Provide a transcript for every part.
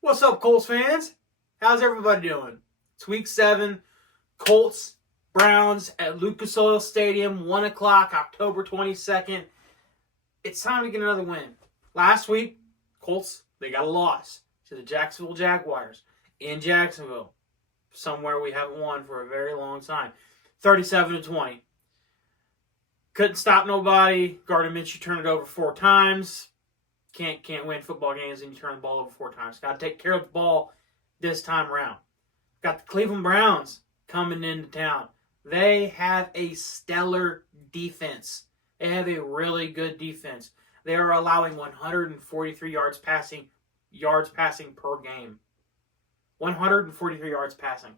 What's up, Colts fans? How's everybody doing? It's week 7, Colts, Browns at Lucas Oil Stadium, 1 o'clock, October 22nd. It's time to get another win. Last week, Colts, they got a loss to the Jacksonville Jaguars in Jacksonville, somewhere we haven't won for a very long time, 37-20. Couldn't stop nobody. Gardner Minshew turned it over 4 times. Can't win football games and you turn the ball over 4 times. Got to take care of the ball this time around. Got the Cleveland Browns coming into town. They have a stellar defense. They have a really good defense. They are allowing 143 yards passing per game. 143 yards passing.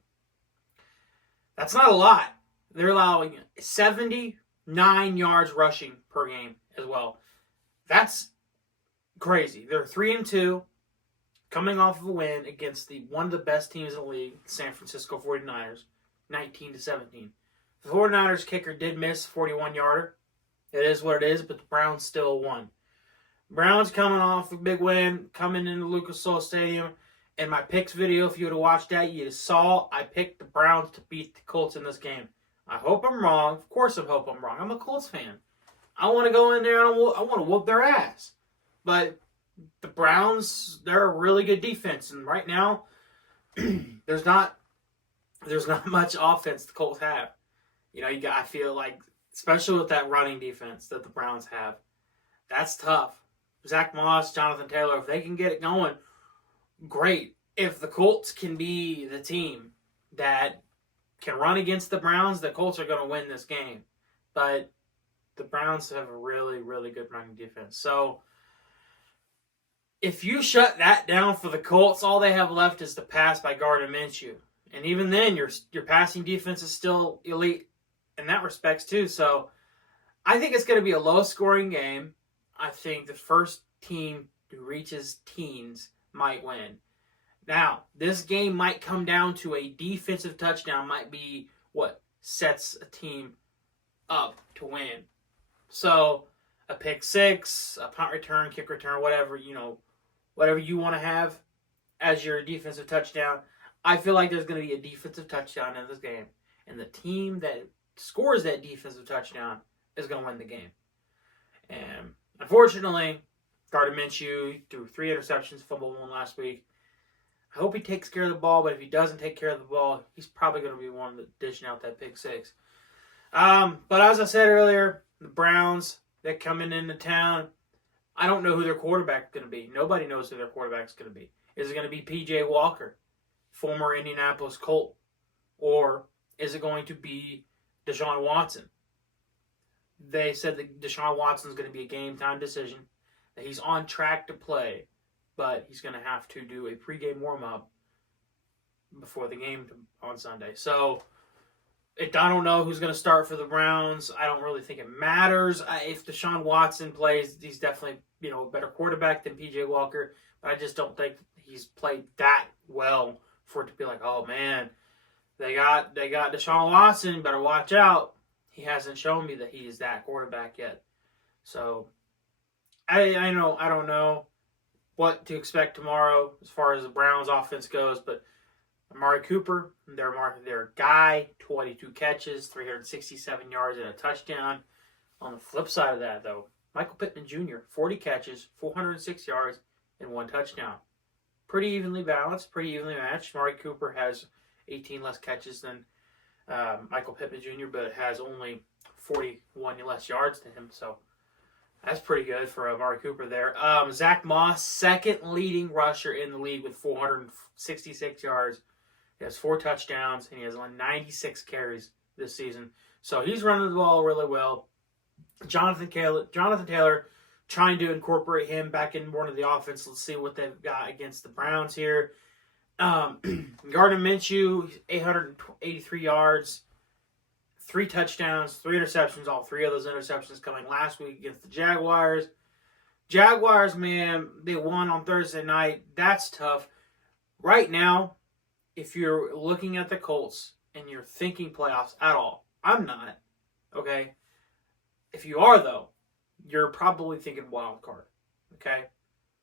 That's not a lot. They're allowing 79 yards rushing per game as well. That's crazy. They're 3-2, coming off of a win against one of the best teams in the league, San Francisco 49ers, 19-17. The 49ers kicker did miss a 41-yarder. It is what it is, but the Browns still won. Browns coming off a big win, coming into Lucas Oil Stadium. In my picks video, if you would have watched that, you saw I picked the Browns to beat the Colts in this game. I hope I'm wrong. Of course I hope I'm wrong. I'm a Colts fan. I want to go in there and I want to whoop their ass. But the Browns, they're a really good defense, and right now, there's not much offense the Colts have. I feel like, especially with that running defense that the Browns have, that's tough. Zach Moss, Jonathan Taylor, if they can get it going, great. If the Colts can be the team that can run against the Browns, the Colts are going to win this game. But the Browns have a really, really good running defense. So if you shut that down for the Colts, all they have left is the pass by Gardner Minshew. And even then, your passing defense is still elite in that respects too. So I think it's going to be a low-scoring game. I think the first team who reaches teens might win. Now, this game might come down to a defensive touchdown, might be what sets a team up to win. So a pick six, a punt return, kick return, whatever you want to have as your defensive touchdown. I feel like there's going to be a defensive touchdown in this game. And the team that scores that defensive touchdown is going to win the game. And unfortunately, Gardner Minshew threw 3 interceptions, fumbled 1 last week. I hope he takes care of the ball, but if he doesn't take care of the ball, he's probably going to be one dishing out that pick six. But as I said earlier, the Browns, they're coming into town. I don't know who their quarterback is going to be. Nobody knows who their quarterback is going to be. Is it going to be P.J. Walker, former Indianapolis Colt? Or is it going to be Deshaun Watson? They said that Deshaun Watson is going to be a game-time decision, that he's on track to play, but he's going to have to do a pregame warm-up before the game on Sunday. So I don't know who's going to start for the Browns. I don't really think it matters. If Deshaun Watson plays, he's definitely a better quarterback than P.J. Walker, but I just don't think he's played that well for it to be like, oh man, they got Deshaun Watson, better watch out. He hasn't shown me that he is that quarterback yet. So I don't know what to expect tomorrow as far as the Browns offense goes, but Amari Cooper, their guy, 22 catches, 367 yards, and a touchdown. On the flip side of that, though, Michael Pittman Jr., 40 catches, 406 yards, and 1 touchdown. Pretty evenly balanced, pretty evenly matched. Amari Cooper has 18 less catches than Michael Pittman Jr., but has only 41 less yards than him, so that's pretty good for Amari Cooper there. Zach Moss, second leading rusher in the league with 466 yards. He has 4 touchdowns, and he has only 96 carries this season. So he's running the ball really well. Jonathan Taylor trying to incorporate him back in more of the offense. Let's see what they've got against the Browns here. Gardner Minshew, 883 yards, 3 touchdowns, 3 interceptions. All 3 of those interceptions coming last week against the Jaguars. Jaguars, man, they won on Thursday night. That's tough. Right now, if you're looking at the Colts and you're thinking playoffs at all, I'm not, okay? If you are, though, you're probably thinking wild card, okay?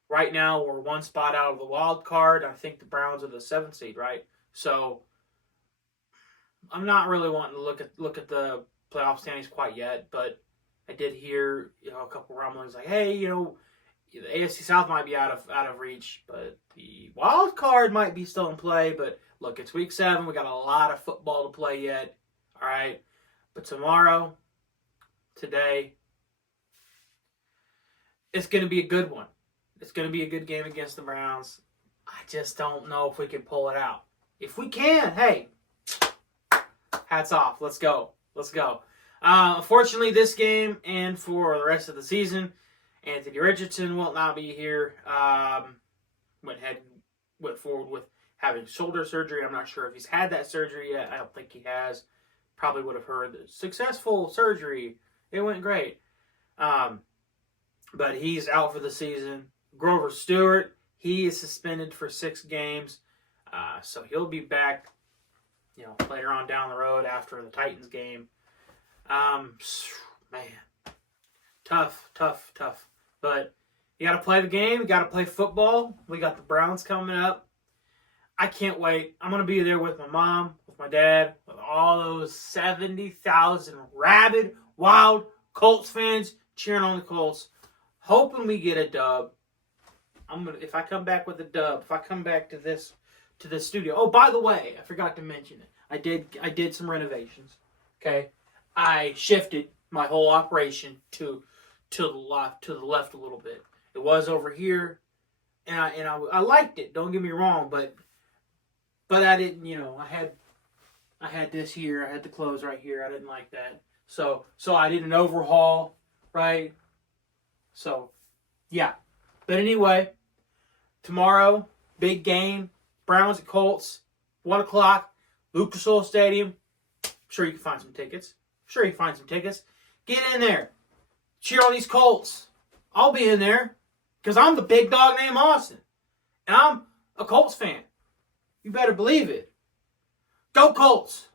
Right now, we're one spot out of the wild card. I think the Browns are the 7th seed, right? So I'm not really wanting to look at the playoff standings quite yet, but I did hear a couple rumblings like, hey, the AFC South might be out of reach, but the wild card might be still in play. But look, it's week 7. We got a lot of football to play yet. All right, but today, it's going to be a good one. It's going to be a good game against the Browns. I just don't know if we can pull it out. If we can, hey, hats off. Let's go. Unfortunately, this game and for the rest of the season, Anthony Richardson will not be here. Went forward with having shoulder surgery. I'm not sure if he's had that surgery yet. I don't think he has. Probably would have heard the successful surgery. It went great. But he's out for the season. Grover Stewart, he is suspended for 6 games. So he'll be back, later on down the road after the Titans game. Man, tough. But you got to play the game. You got to play football. We got the Browns coming up. I can't wait. I'm going to be there with my mom, with my dad, with all those 70,000 rabid, wild Colts fans cheering on the Colts, hoping we get a dub. If I come back with a dub, if I come back to this studio. Oh, by the way, I forgot to mention it. I did some renovations. Okay, I shifted my whole operation to the left a little bit. It was over here, and I liked it. Don't get me wrong, but I didn't. I had this here. I had the clothes right here. I didn't like that. So I did an overhaul, right? So, yeah. But anyway, tomorrow, big game. Browns and Colts, 1 o'clock, Lucas Oil Stadium. I'm sure you can find some tickets. Get in there. Cheer on these Colts. I'll be in there because I'm the big dog named Austin. And I'm a Colts fan. You better believe it. Go Colts!